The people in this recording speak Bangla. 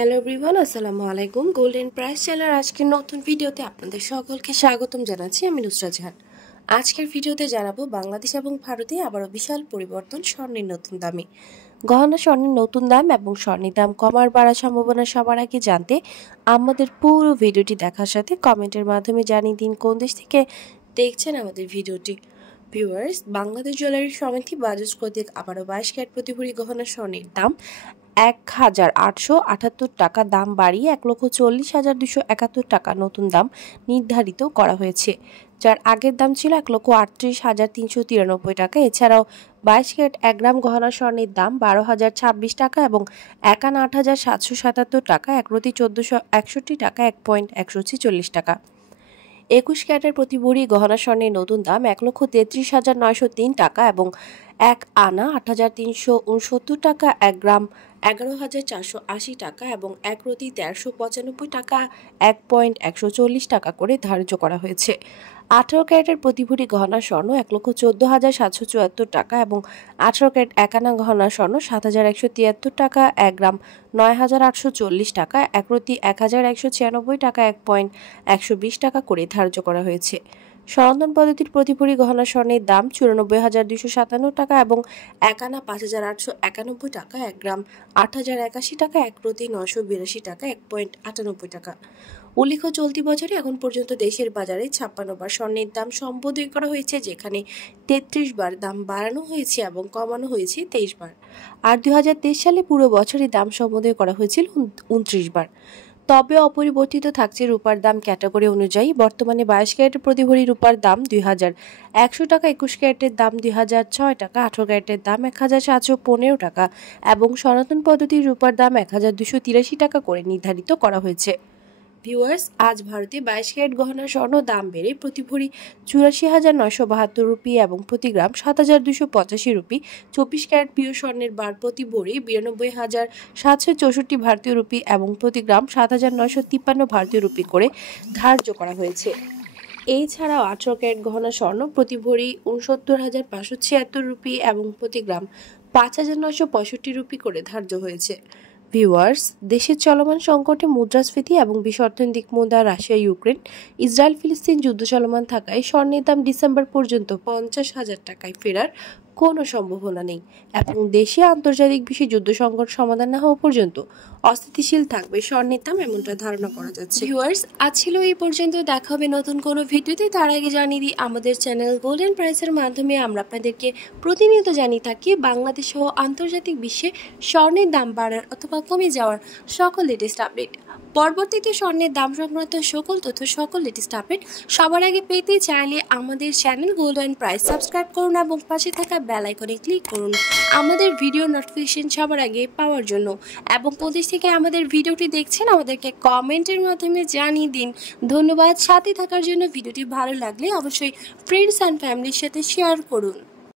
হ্যালো এভরিওয়ান, আসসালামু আলাইকুম। গোল্ডেন প্রাইস চ্যানেলের আজকের নতুন ভিডিওতে আপনাদের সকলকে স্বাগতম জানাচ্ছি। আমি নুসরাত জাহান। আজকের ভিডিওতে জানাবো বাংলাদেশ এবং ভারতে আবারও বিশাল পরিবর্তন স্বর্ণের নতুন দামে। গহনা স্বর্ণের নতুন দাম এবং স্বর্ণের দাম কমার বাড়ার সম্ভাবনা সবার আগে জানতে আমাদের পুরো ভিডিওটি দেখার সাথে কমেন্টের মাধ্যমে জানিয়ে দিন কোন দেশ থেকে দেখছেন আমাদের ভিডিওটি। ভিউয়ার্স, বাংলাদেশ জুয়েলারি সমিতি বাজাজ কর্তৃক আবারও 22 ক্যারেট প্রতি ভরি গহনা স্বর্ণের দাম 1,878 টাকা দাম বাড়িয়ে 1,40,271 টাকা নতুন দাম নির্ধারিত করা হয়েছে, যার আগের দাম ছিল 1,38,393 টাকা। এছাড়াও 22 ক্যারেট 1 গ্রাম গহনা স্বর্ণের দাম 12,026 টাকা এবং 51,777 টাকা, 1,1461 টাকা, 1.146 টাকা। 21 ক্যারেটের প্রতি ভরি গহনা স্বর্ণের নতুন দাম 1,33,903 টাকা এবং 1 আনা 8,369 টাকা, 1 গ্রাম 11,480 টাকা এবং 1,1395 টাকা, 1.140 টাকা করে ধার্য করা হয়েছে। 18 ক্যারেটের প্রতি ভরি গহনা স্বর্ণ 1,14,774 টাকা এবং 18 ক্যারেট 1 আনা গহনা স্বর্ণ 7,173 টাকা, 1 গ্রাম 9,840 টাকা, 1,196 টাকা, 1.120 টাকা করে ধার্য করা হয়েছে। সরঞ্জাম পদ্ধতির প্রতি ভরি গহনা স্বর্ণের দাম 94,257 টাকা এবং 1 আনা 5,891 টাকা, 1 গ্রাম 8,081 টাকা, 1,982 টাকা, 1.98 টাকা। উল্লেখ্য, চলতি বছরে এখন পর্যন্ত দেশের বাজারে 56 বার স্বর্ণের দাম সম্বোধন করা হয়েছে, যেখানে 33 বার দাম বাড়ানো হয়েছে এবং কমানো হয়েছে 23 বার। আর 2023 সালে পুরো বছরে দাম সম্বোধন করা হয়েছিল 29 বার। তবে অপরিবর্তিত থাকছে রূপার দাম ক্যাটাগরি অনুযায়ী। বর্তমানে 22 ক্যারেটের প্রতি ভরি রূপার দাম 2,100 টাকা, 21 ক্যারেটের দাম 2,006 টাকা, 18 ক্যারেটের দাম 1,715 টাকা এবং সনাতন পদ্ধতির রূপার দাম 1,283 টাকা করে নির্ধারিত করা হয়েছে। ভিউয়ার্স, আজ ভারতে 22 ক্যারেট গহনা স্বর্ণ দাম বেড়ে প্রতি ভরি 84,972 রুপি এবং প্রতি গ্রাম 7,285 রুপি। 24 ক্যারেট পিওর স্বর্ণের বার প্রতি ভরি 92,764 ভারতীয় রুপি এবং প্রতি গ্রাম 7,953 ভারতীয় রুপি করে ধার্য করা হয়েছে। এছাড়াও 18 ক্যারেট গহনা স্বর্ণ প্রতি ভরি 69,576 রুপি এবং প্রতি গ্রাম 5,965 রুপি করে ধার্য হয়েছে। ভিউয়ার্স, দেশের চলমান সংকটে মুদ্রাস্ফীতি এবং বিশ্ব অর্থনৈতিক মন্দা, রাশিয়া ইউক্রেন, ইসরায়েল ফিলিস্তিন যুদ্ধ চলমান থাকায় স্বর্ণের দাম ডিসেম্বর পর্যন্ত 50,000 টাকায় ফেরার কোনো সম্ভাবনা নেই এবং দেশে আন্তর্জাতিক বিশ্বে যুদ্ধ সংকট সমাধান না হওয়া পর্যন্ত অস্থিতিশীল থাকবে স্বর্ণের দাম, এমনটা ধারণা করা যাচ্ছে। ভিউয়ার্স, আজ ছিল এই পর্যন্ত। দেখা হবে নতুন কোনো ভিডিওতে। তার আগে জানিয়ে দিই, আমাদের চ্যানেল গোল্ডেন প্রাইসের মাধ্যমে আমরা আপনাদেরকে প্রতিনিয়ত জানিয়ে থাকি বাংলাদেশ সহ আন্তর্জাতিক বিশ্বে স্বর্ণের দাম বাড়ার অথবা কমে যাওয়ার সকল লেটেস্ট আপডেট। পরবর্তীতে স্বর্ণের দাম সংক্রান্ত সকল তথ্য, সকল লেটেস্ট আপডেট সবার আগে পেতে চাইলে আমাদের চ্যানেল গোল্ডেন প্রাইস সাবস্ক্রাইব করুন এবং পাশে থাকা বেল আইকনে ক্লিক করুন আমাদের ভিডিও নোটিফিকেশন সবার আগে পাওয়ার জন্য। এবং কোন দেশ থেকে আমাদের ভিডিওটি দেখছেন আমাদেরকে কমেন্টের মাধ্যমে জানিয়ে দিন। ধন্যবাদ সাথে থাকার জন্য। ভিডিওটি ভালো লাগলে অবশ্যই ফ্রেন্ডস অ্যান্ড ফ্যামিলির সাথে শেয়ার করুন।